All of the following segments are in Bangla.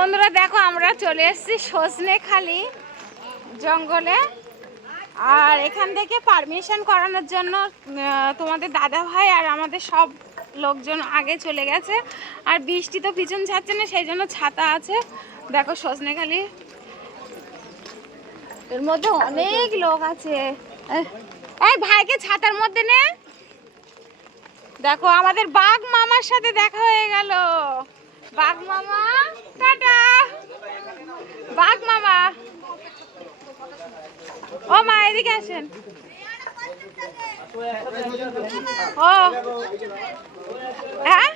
বন্ধুরা দেখো আমরা চলে এসেছি সজনেখালি জঙ্গলে। আর এখান থেকে পারমিশন করানোর জন্য তোমাদের দাদা ভাই আর আমাদের সব লোকজন আগে চলে গেছে। আর বৃষ্টি তো পিছন ছাড়ছে না, সেই জন্য ছাতা আছে। দেখো সজনেখালি, এর মধ্যে অনেক লোক আছে। এই ভাইকে ছাতার মধ্যে নে। দেখো আমাদের বাঘ মামার সাথে দেখা হয়ে গেল। বাঘ মামা টাটা। বাঘ মামা, ও মা এদিকে আসেন। ও হ্যাঁ,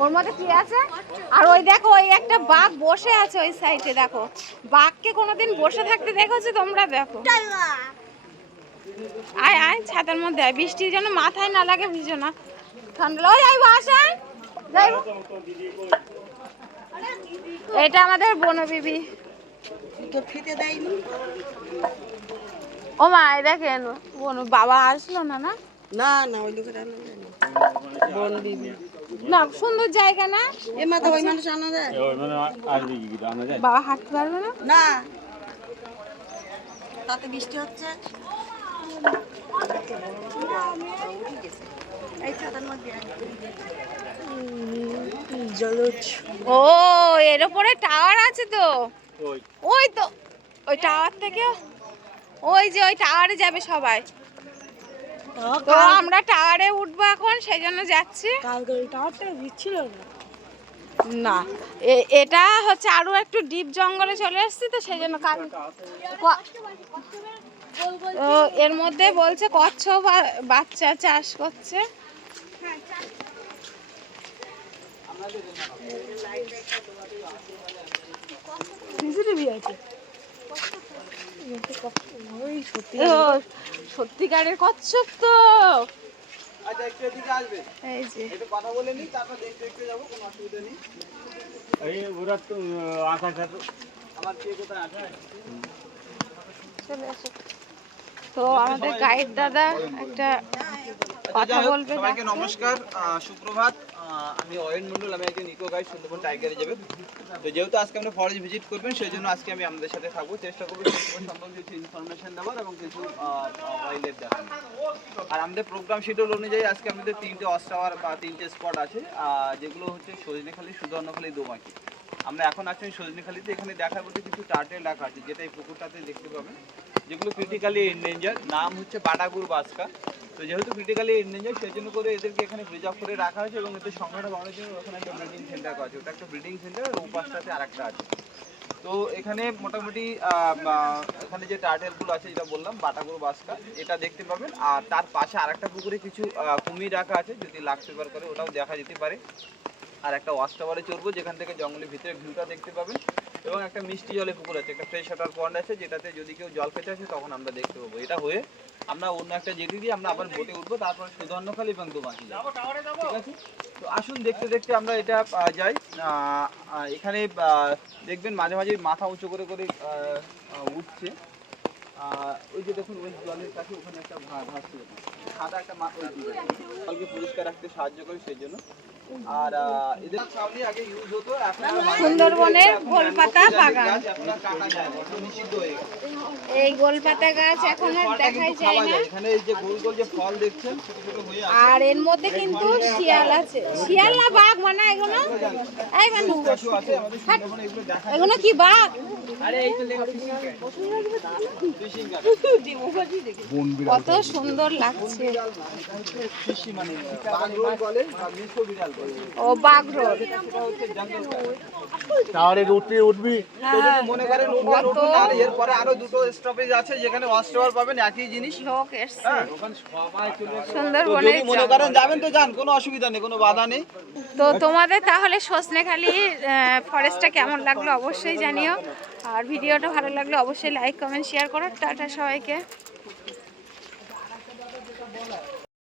ওর মধ্যে কি আছে? আর ওই দেখো ওই একটা বাঘ বসে আছে ওই সাইডে। দেখো বাঘকে কোনোদিন বসে থাকতে দেখেছো তোমরা? দেখো আয় আয় ছাতার মধ্যে আয়, বৃষ্টির জন্য মাথায় না লাগে, ভিজো না, ঠান্ডা। ওই যাইবো আসেন, যাইবো। এটা আমাদের বনবিবি। ও মা দেখেন বনু বাবা আসলো না। না না না ওই লোকের না, সুন্দর জায়গা না? এ মাথা ওই মানুষ আনা যায় বাবা হাঁটতে পারবে না? না, তাতে বৃষ্টি হচ্ছে। এই ছাতার মধ্যে ও এর উপরে টাওয়ার আছে তো, ওই তো ওই টাওয়ার থেকে ওই যে ওই টাওয়ারে যাবে সবাই। তো আমরা টাওয়ারে উঠবো এখন, সেই জন্য যাচ্ছি। টাওয়ারটা দিচ্ছিল না, এটা হচ্ছে আরো একটু ডিপ জঙ্গলে চলে এসেছি তো, সেই জন্য। এর মধ্যে বলছে কচ্ছপ বাচ্চা চাষ করছে। সত্যিকারের কচ্ছপ তো। আচ্ছা একটু এদিকে আসবে, এই যে একটু কথা বলে নিই, তারপর দেখতে যাবো, কোনো অসুবিধা নেই। এই ওরা তো আঁকা খাতো আমার কে কোথায় আছে? চলে আসো। তো আমাদের গাইড দাদা একটা কথা বলবে। সবাইকে নমস্কার, সুপ্রভাত। আমি অয়ন মন্ডল, আমি একজন ইকো গাইড সুন্দরবন টাইগারে যাবে। তো যেহেতু আজকে আমরা ফরেস্ট ভিজিট করবেন, সেই জন্য আজকে আমি আমাদের সাথে থাকবো। চেষ্টা করবো সুন্দরবন সম্পর্কে কিছু ইনফরমেশন দেওয়ার এবং কিছু ওয়াইল্ড লাইফ দেখানো। আর আমাদের প্রোগ্রাম শিডিউল অনুযায়ী আজকে আমাদের 3টে ওয়াচ টাওয়ার বা 3টে স্পট আছে, যেগুলো হচ্ছে সজনেখালি, সুধর্ণখালি, দোমাকি। আমরা এখন আছি সজনেখালিতে। এখানে দেখার মধ্যে কিছু টার্টেল রাখা আছে, যেটা এই পুকুরটাতে দেখতে পাবেন, যেগুলো ক্রিটিক্যালি এনডেঞ্জার। নাম হচ্ছে বাটাগুর বাসকা। তো যেহেতু ক্রিটিক্যালি এনডেঞ্জার, সেই জন্য করে এদেরকে এখানে প্রিজার্ভ করে রাখা হয়েছে এবং এদের সংখ্যাটা বাড়ানোর জন্য ওখানে একটা ব্রিডিং সেন্টার করা আছে। ওটা একটা ব্রিডিং সেন্টার, আর ওপাশটাতে আরেকটা আছে। তো এখানে মোটামুটি এখানে যে টার্টেলগুলো আছে, যেটা বললাম বাটাগুর বাসকা, এটা দেখতে পাবেন। আর তার পাশে আরেকটা পুকুরে কিছু কুমির রাখা আছে, যদি লাক ফেভার করে ওটাও দেখা যেতে পারে। আর একটা ওয়াচ টাওয়ারে চড়বো, যেখান থেকে জঙ্গলের ভিতরে ভিউটা দেখতে পাবেন। এবং একটা মিষ্টি জলের পুকুর আছে, একটা ফ্রেশ ওয়াটার পয়েন্ট আছে, যেটাতে যদি কেউ জল খেতে আসে তখন আমরা দেখতে পাবো। এটা হয়ে আমরা অন্য একটা জেটি দিয়ে আমরা আবার বোটে উঠবো, তারপর সুধর্ণখালি এবং দোমাকি যাবো। ঠিক আছে, তো আসুন দেখতে দেখতে আমরা এটা যাই। এখানে দেখবেন মাঝে মাঝে মাথা উঁচু করে করে উঠছে। ওই যে দেখুন ওই জলের কাছে ওখানে একটা ভাসছে, সাদা একটা জলকে পরিষ্কার রাখতে সাহায্য করে, সেই জন্য। আর এদের ছাউনি আগে ইউজ হতো, সুন্দরবনের গোলপাতা বাগান। নিষিদ্ধ হয়ে গেছে। এই গোলপাতা গাছ এখন আর দেখাই যায় না। এখানে এই যে গোল গোল যে ফল দেখছেন, ছোট ছোট হয়ে আছে। আর এর মধ্যে কিন্তু শিয়াল আছে। শিয়াল না বাঘ মানে এগুলো? এই মানু, এগুলো কি বাঘ? আরে এই তো ফিশিং গাছ, কত সুন্দর লাগছে। ফিশি মানে বাঘ রোল বলে বা মিশো বিড়াল বলে। ও বাঘ রোড। টাওয়ারে উঠবি মনে করেন উঠবেন, আর এরপরে আরো দুটো স্টপেজ আছে, যেখানে ওয়াচ টাওয়ার পাবেন, একই জিনিস। লোক এসছে ওখানে সবাই চলে আসে। সুন্দরবনে। যদি মনে করেন যাবেন তো যান, কোনো অসুবিধা নেই, কোনো বাধা নেই। তো তোমাদের তাহলে সজনেখালি ফরেস্টটা কেমন লাগলো অবশ্যই জানিও। আর ভিডিওটা ভালো লাগলে অবশ্যই লাইক কমেন্ট শেয়ার করো। টাটা সবাইকে।